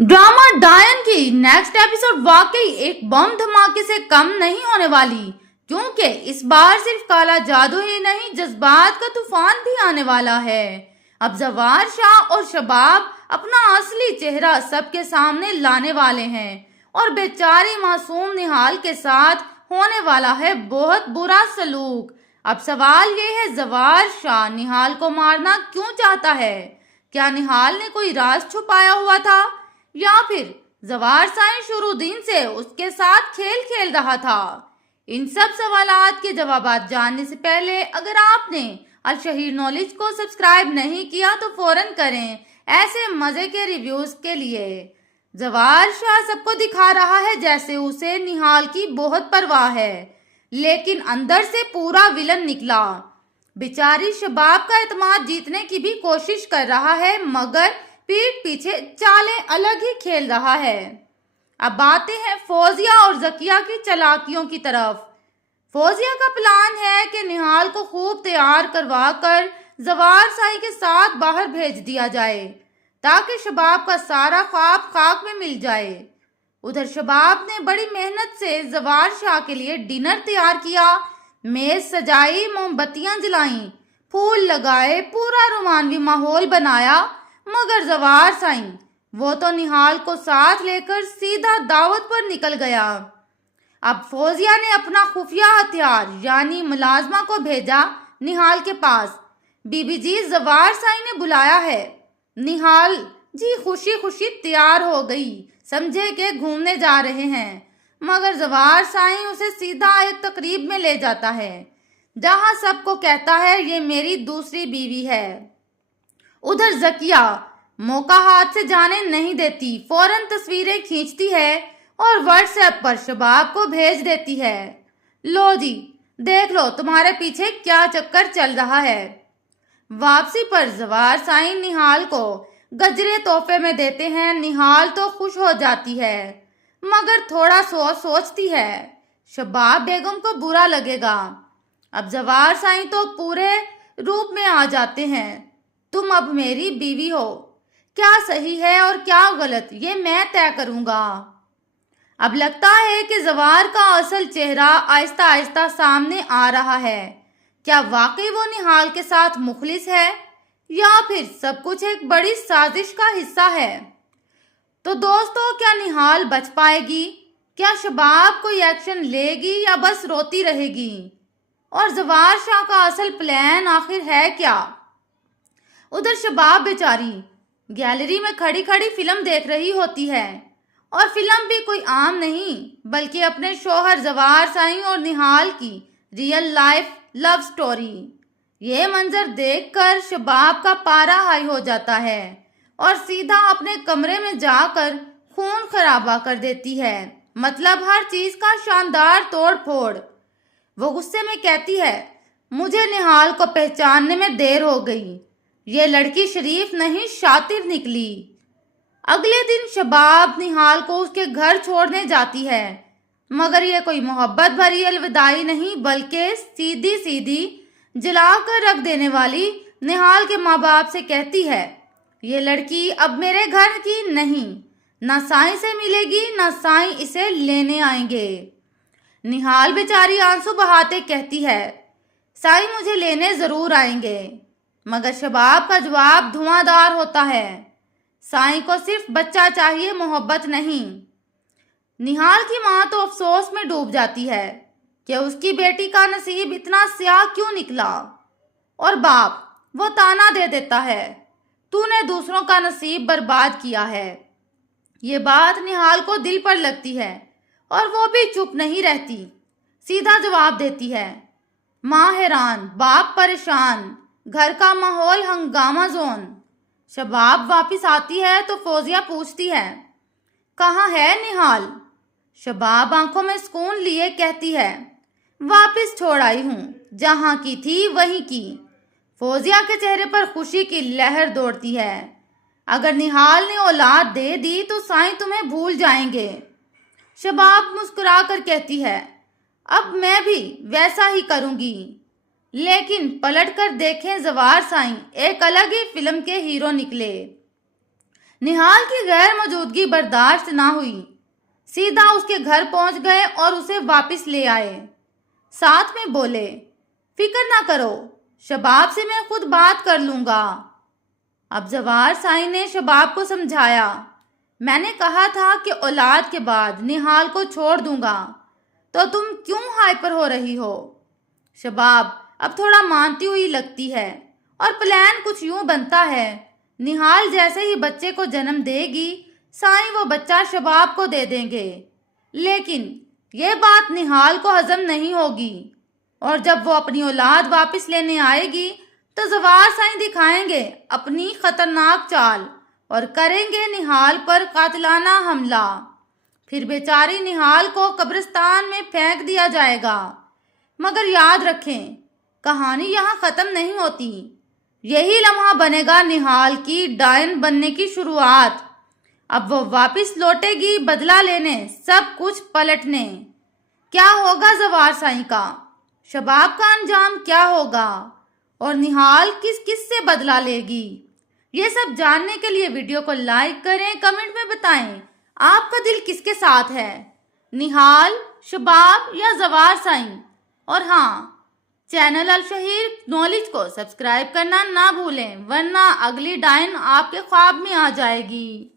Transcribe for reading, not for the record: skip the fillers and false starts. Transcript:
Drama डायन की next episode वाकई एक बम धमाके से कम नहीं होने वाली, क्योंकि इस बार सिर्फ काला जादू ही नहीं जज्बात का तूफान भी आने वाला है। अब जवार शाह और शबाब अपना असली चेहरा सबके सामने लाने वाले हैं और बेचारी मासूम निहाल के साथ होने वाला है बहुत बुरा सलूक। अब सवाल ये है, जवार शाह निहाल को मारना क्यों चाहता है? क्या निहाल ने कोई राज छुपाया हुआ था या फिर जवार साईं शुरू दिन से उसके साथ खेल खेल रहा था? इन सब सवालात के जवाबात जानने से पहले अगर आपने अल शहीर नॉलेज को सब्सक्राइब नहीं किया तो फौरन करें ऐसे मजे के रिव्यूज के लिए। जवार शाह सबको दिखा रहा है जैसे उसे निहाल की बहुत परवाह है, लेकिन अंदर से पूरा विलन निकला। बेचारी शबाब का एतमाद जीतने की भी कोशिश कर रहा है, मगर पीठ पीछे चालें अलग ही खेल रहा है। अब आते हैं फौजिया और जकिया की चालाकियों की तरफ। फौजिया का प्लान है कि निहाल को खूब तैयार करवा कर जवार साई के साथ बाहर भेज दिया जाए ताकि शबाब का सारा ख्वाब खाक में मिल जाए। उधर शबाब ने बड़ी मेहनत से जवार शाह के लिए डिनर तैयार किया, मेज सजाई, मोमबत्तियां जलाई, फूल लगाए, पूरा रोमानवी माहौल बनाया, मगर जवार साईं वो तो निहाल को साथ लेकर सीधा दावत पर निकल गया। अब फौजिया ने अपना खुफिया हथियार यानी मुलाजमा को भेजा निहाल के पास। बीबी जी, जवार साईं ने बुलाया है। निहाल जी खुशी खुशी तैयार हो गई, समझे के घूमने जा रहे हैं, मगर जवार साईं उसे सीधा एक तकरीब में ले जाता है जहां सबको कहता है ये मेरी दूसरी बीवी है। उधर जकिया मौका हाथ से जाने नहीं देती, फौरन तस्वीरें खींचती है और व्हाट्सएप पर शबाब को भेज देती है। लो जी, देख लो तुम्हारे पीछे क्या चक्कर चल रहा है। वापसी पर जवार साईं निहाल को गजरे तोहफे में देते हैं। निहाल तो खुश हो जाती है, मगर थोड़ा सोचती है शबाब बेगम को बुरा लगेगा। अब जवार साईं तो पूरे रूप में आ जाते हैं। तुम अब मेरी बीवी हो, क्या सही है और क्या गलत ये मैं तय करूंगा। अब लगता है कि जवार का असल चेहरा आहिस्ता आहिस्ता सामने आ रहा है। क्या वाकई वो निहाल के साथ मुखलिस है या फिर सब कुछ एक बड़ी साजिश का हिस्सा है? तो दोस्तों, क्या निहाल बच पाएगी? क्या शबाब कोई एक्शन लेगी या बस रोती रहेगी? और जवार शाह का असल प्लान आखिर है क्या? उधर शबाब बेचारी गैलरी में खड़ी खड़ी फिल्म देख रही होती है, और फिल्म भी कोई आम नहीं बल्कि अपने शोहर जवार साईं और निहाल की रियल लाइफ लव स्टोरी। ये मंजर देखकर शबाब का पारा हाई हो जाता है और सीधा अपने कमरे में जाकर खून खराबा कर देती है, मतलब हर चीज का शानदार तोड़ फोड़। वो गुस्से में कहती है, मुझे निहाल को पहचानने में देर हो गई, ये लड़की शरीफ नहीं शातिर निकली। अगले दिन शबाब निहाल को उसके घर छोड़ने जाती है, मगर ये कोई मोहब्बत भरी अलविदाई नहीं बल्कि सीधी सीधी जला कर रख देने वाली। निहाल के माँ बाप से कहती है, ये लड़की अब मेरे घर की नहीं, ना साईं से मिलेगी ना साईं इसे लेने आएंगे। निहाल बेचारी आंसू बहाते कहती है, साईं मुझे लेने जरूर आएंगे, मगर शबाब का जवाब धुआंधार होता है, साईं को सिर्फ बच्चा चाहिए, मोहब्बत नहीं। निहाल की माँ तो अफसोस में डूब जाती है कि उसकी बेटी का नसीब इतना स्याह क्यों निकला, और बाप वो ताना दे देता है, तूने दूसरों का नसीब बर्बाद किया है। ये बात निहाल को दिल पर लगती है और वो भी चुप नहीं रहती, सीधा जवाब देती है। माँ हैरान, बाप परेशान, घर का माहौल हंगामा जोन। शबाब वापस आती है तो फौजिया पूछती है, कहाँ है निहाल? शबाब आंखों में सुकून लिए कहती है, वापस छोड़ आई हूँ, जहाँ की थी वहीं की। फौजिया के चेहरे पर खुशी की लहर दौड़ती है। अगर निहाल ने औलाद दे दी तो साईं तुम्हें भूल जाएंगे। शबाब मुस्कुरा कर कहती है, अब मैं भी वैसा ही करूंगी। लेकिन पलट कर देखें जवार साईं एक अलग ही फिल्म के हीरो निकले। निहाल की गैर मौजूदगी बर्दाश्त ना हुई। सीधा उसके घर पहुंच गए और उसे वापस ले आए। साथ में बोले, फिक्र ना करो, शबाब से मैं खुद बात कर लूंगा। अब जवार साई ने शबाब को समझाया, मैंने कहा था कि औलाद के बाद निहाल को छोड़ दूंगा, तो तुम क्यों हाइपर हो रही हो। शबाब अब थोड़ा मानती हुई लगती है और प्लान कुछ यूं बनता है, निहाल जैसे ही बच्चे को जन्म देगी साईं वो बच्चा शबाब को दे देंगे। लेकिन ये बात निहाल को हजम नहीं होगी और जब वो अपनी औलाद वापस लेने आएगी तो जवार साईं दिखाएंगे अपनी खतरनाक चाल और करेंगे निहाल पर कातिलाना हमला। फिर बेचारी निहाल को कब्रिस्तान में फेंक दिया जाएगा। मगर याद रखें, कहानी यहाँ खत्म नहीं होती। यही लम्हा बनेगा निहाल की डायन बनने की शुरुआत। अब वो वापस लौटेगी बदला लेने, सब कुछ पलटने। क्या होगा जवार साईं का, शबाब का अंजाम क्या होगा और निहाल किस किस से बदला लेगी, ये सब जानने के लिए वीडियो को लाइक करें, कमेंट में बताएं आपका दिल किसके साथ है, निहाल, शबाब या जवार साईं। और हाँ, चैनल अलशहीर नॉलेज को सब्सक्राइब करना ना भूलें, वरना अगली डायन आपके ख्वाब में आ जाएगी।